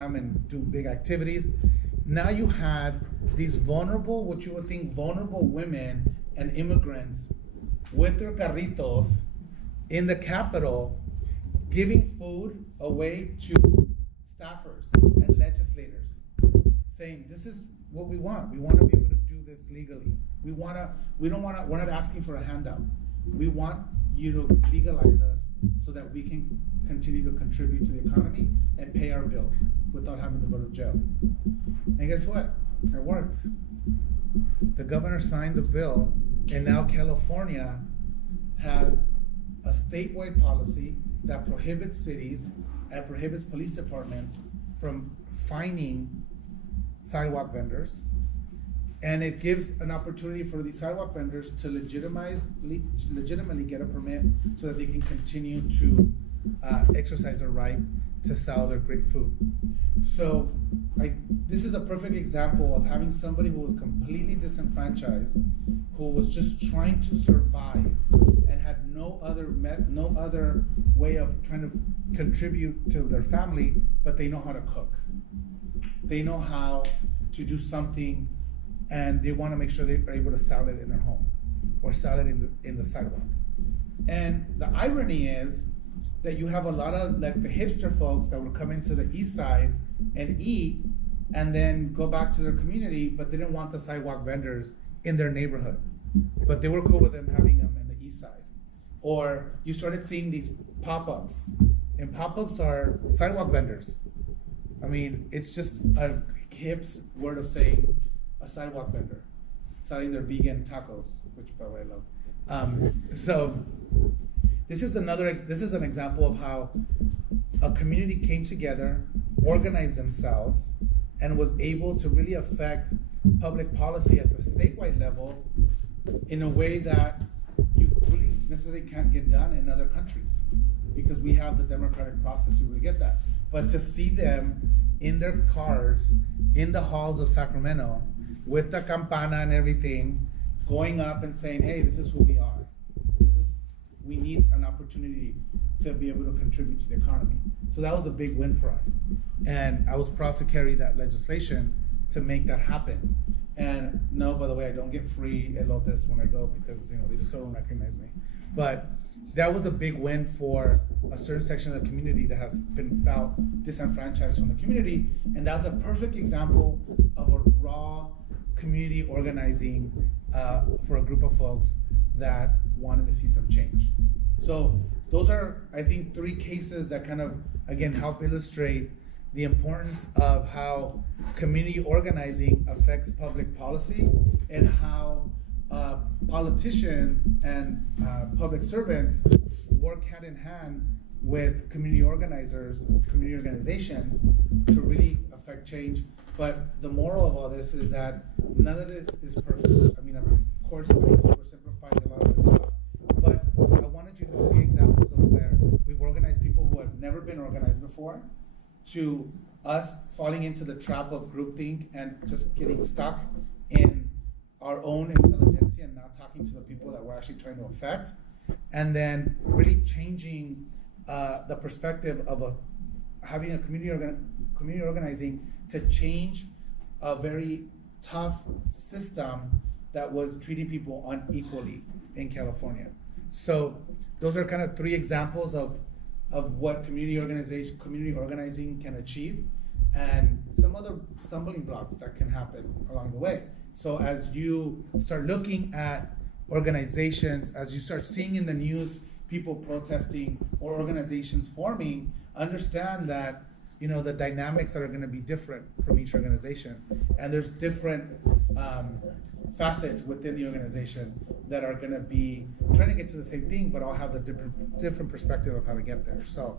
and do big activities. Now you had these vulnerable, what you would think vulnerable women and immigrants with their carritos in the Capitol giving food away to staffers and legislators, saying this is what we want. We want to be able to do this legally. We're not asking for a handout. We want you to legalize us so that we can continue to contribute to the economy and pay our bills without having to go to jail. And guess what? It worked. The governor signed the bill, and now California has a statewide policy that prohibits cities and prohibits police departments from fining sidewalk vendors. And it gives an opportunity for these sidewalk vendors to legitimately get a permit so that they can continue to exercise their right to sell their great food. So this is a perfect example of having somebody who was completely disenfranchised, who was just trying to survive and had no other way of trying to contribute to their family, but they know how to cook. They know how to do something, and they want to make sure they are able to sell it in their home or sell it in the sidewalk. And the irony is that you have a lot of like the hipster folks that would come into the east side and eat and then go back to their community, but they didn't want the sidewalk vendors in their neighborhood. But they were cool with them having them in the east side. Or you started seeing these pop-ups, and pop-ups are sidewalk vendors. I mean, it's just a hip's word of saying a sidewalk vendor selling their vegan tacos, which by the way I love. So this is an example of how a community came together, organized themselves, and was able to really affect public policy at the statewide level in a way that you really necessarily can't get done in other countries because we have the democratic process to really get that. But to see them in their cars, in the halls of Sacramento, with the campana and everything, going up and saying, hey, this is who we are. We need an opportunity to be able to contribute to the economy. So that was a big win for us. And I was proud to carry that legislation to make that happen. And no, by the way, I don't get free elotes when I go because they just don't recognize me. But that was a big win for a certain section of the community that has been felt disenfranchised from the community. And that's a perfect example of a raw community organizing for a group of folks that wanted to see some change. So those are, I think, three cases that kind of, again, help illustrate the importance of how community organizing affects public policy and how politicians and public servants work hand in hand with community organizers, community organizations to really affect change. But the moral of all this is that none of this is perfect. I mean, of course, I oversimplified a lot of this stuff, but I wanted you to see examples of where we've organized people who have never been organized before, to us falling into the trap of groupthink and just getting stuck in our own intelligentsia and not talking to the people that we're actually trying to affect, and then really changing the perspective of having a community organizing to change a very tough system that was treating people unequally in California. So those are kind of three examples of what community organizing can achieve, and some other stumbling blocks that can happen along the way. So as you start looking at organizations, as you start seeing in the news people protesting or organizations forming, understand that the dynamics that are going to be different from each organization, and there's different facets within the organization that are going to be trying to get to the same thing, but all have the different perspective of how to get there. So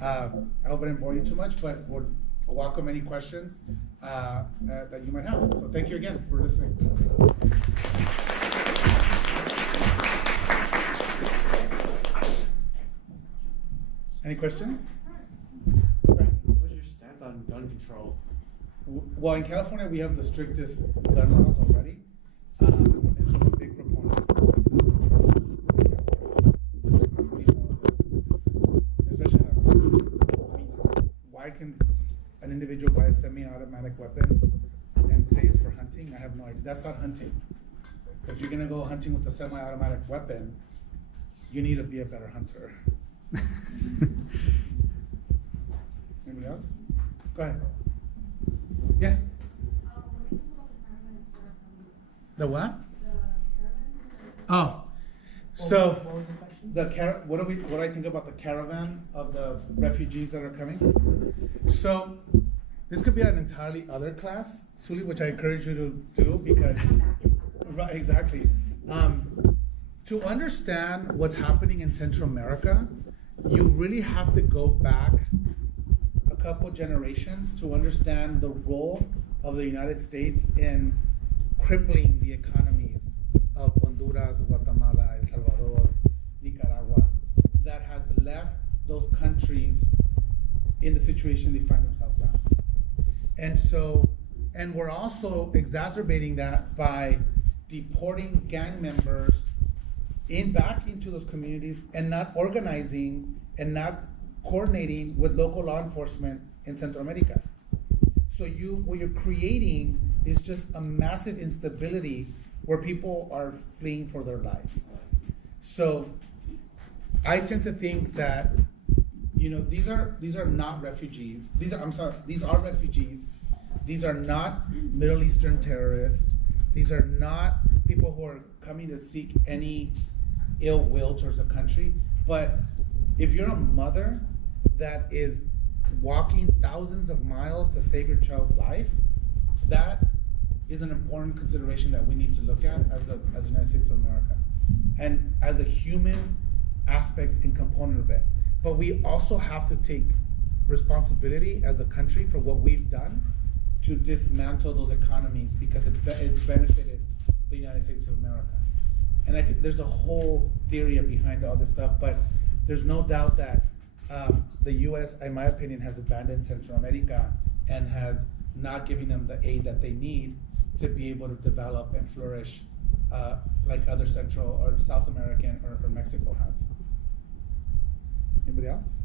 I hope I didn't bore you too much, but we'll welcome any questions that you might have. So thank you again for listening. Any questions? What's your stance on gun control? Well, in California, we have the strictest gun laws already, and so I'm a big proponent of gun control in California. Especially in our country. I mean, why can an individual individual buy a semi-automatic weapon and say it's for hunting, I have no idea. That's not hunting. If you're gonna go hunting with a semi-automatic weapon, you need to be a better hunter. Anybody else? Go ahead. Yeah. The what? Oh, so What was the question? what do I think about the caravan of the refugees that are coming? So this could be an entirely other class, Suli, which I encourage you to do because right, exactly. To understand what's happening in Central America, you really have to go back a couple generations to understand the role of the United States in crippling the economies of Honduras, Guatemala, El Salvador, Nicaragua, that has left those countries in the situation they find themselves in. And we're also exacerbating that by deporting gang members back into those communities and not organizing and not coordinating with local law enforcement in Central America. So what you're creating is just a massive instability where people are fleeing for their lives. So I tend to think that, these are not refugees. These are refugees. These are not Middle Eastern terrorists. These are not people who are coming to seek any ill will towards the country. But if you're a mother that is walking thousands of miles to save your child's life, that is an important consideration that we need to look at as the United States of America, and as a human aspect and component of it. But we also have to take responsibility as a country for what we've done to dismantle those economies, because it's benefited the United States of America. And I think there's a whole theory behind all this stuff, but there's no doubt that the U.S., in my opinion, has abandoned Central America and has not given them the aid that they need to be able to develop and flourish like other Central or South American or Mexico has. Anybody else?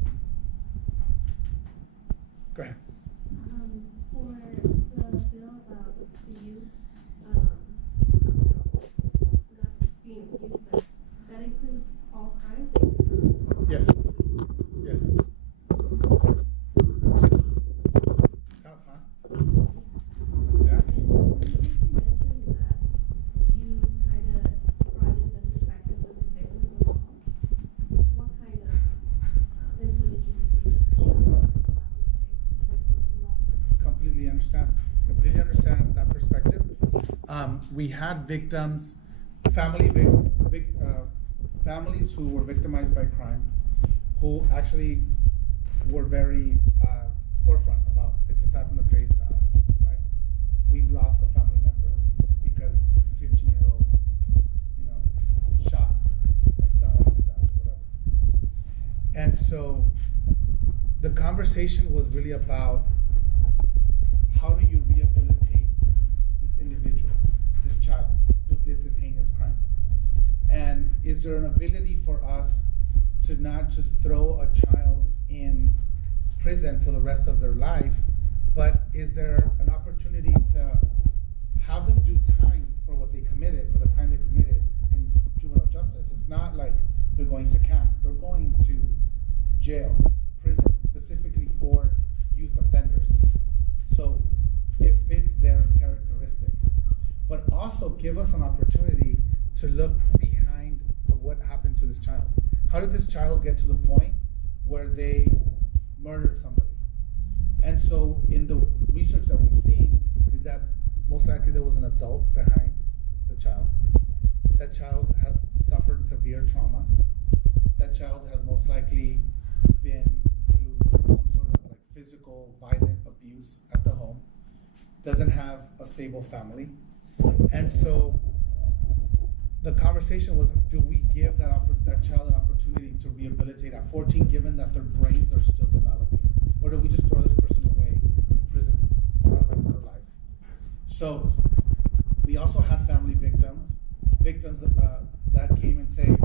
Go ahead. For the bill about the youth, not being excused, but that includes all crimes? Yes. Yes. Tough, huh? Yeah. And you briefly mentioned that you kind of brought in the perspectives of the victims as well. What kind of input did you receive? Completely understand that perspective. We had victims, families who were victimized by crime, who actually were very forefront about it's a slap in the face to us, right? We've lost a family member because this 15-year-old, shot my son, my dad, whatever. And so the conversation was really about, how do you rehabilitate this individual, this child who did this heinous crime? And is there an ability for us to not just throw a child in prison for the rest of their life, but is there an opportunity to have them do time for what they committed, for the crime they committed in juvenile justice? It's not like they're going to camp. They're going to jail, prison, specifically for youth offenders. So it fits their characteristic. But also give us an opportunity to look behind of what happened to this child. How did this child get to the point where they murdered somebody? And so in the research that we've seen is that most likely there was an adult behind the child. That child has suffered severe trauma. That child has most likely been through some sort of like physical, violent abuse at the home, doesn't have a stable family. And so the conversation was, do we give that child an opportunity to rehabilitate at 14, given that their brains are still developing? Or do we just throw this person away in prison for the rest of their life? So we also had family victims that came and say,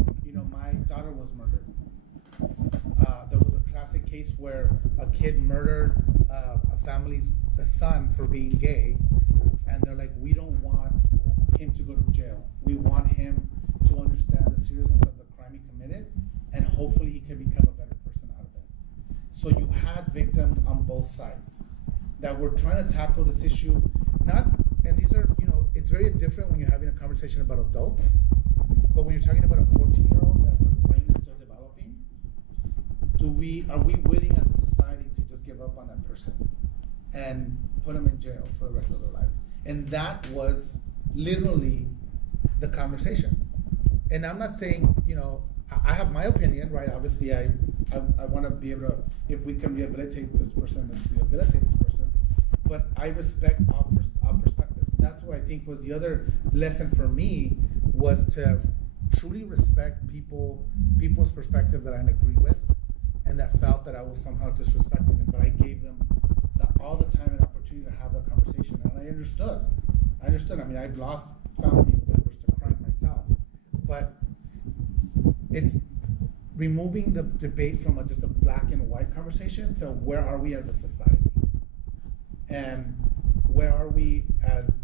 my daughter was murdered. There was a classic case where a kid murdered a family's son for being gay, and they're like, we don't want him to go to jail. We want him to understand the seriousness of the crime he committed, and hopefully he can become a better person out of it. So you had victims on both sides that were trying to tackle this issue, and these are, it's very different when you're having a conversation about adults, but when you're talking about a 14-year-old that their brain is still developing, are we willing as a society to just give up on that person and put them in jail for the rest of their life? And that was literally the conversation. And I'm not saying, I have my opinion, right? Obviously, I want to be able to, if we can rehabilitate this person, let's rehabilitate this person. But I respect all perspectives. That's what I think was the other lesson for me, was to truly respect people's perspective that I didn't agree with, and that felt that I was somehow disrespecting them. But I gave them all the time and opportunity to have that conversation, and I understood. I mean, I've lost family members to crime myself, but it's removing the debate from just a black and white conversation to where are we as a society, and where are we as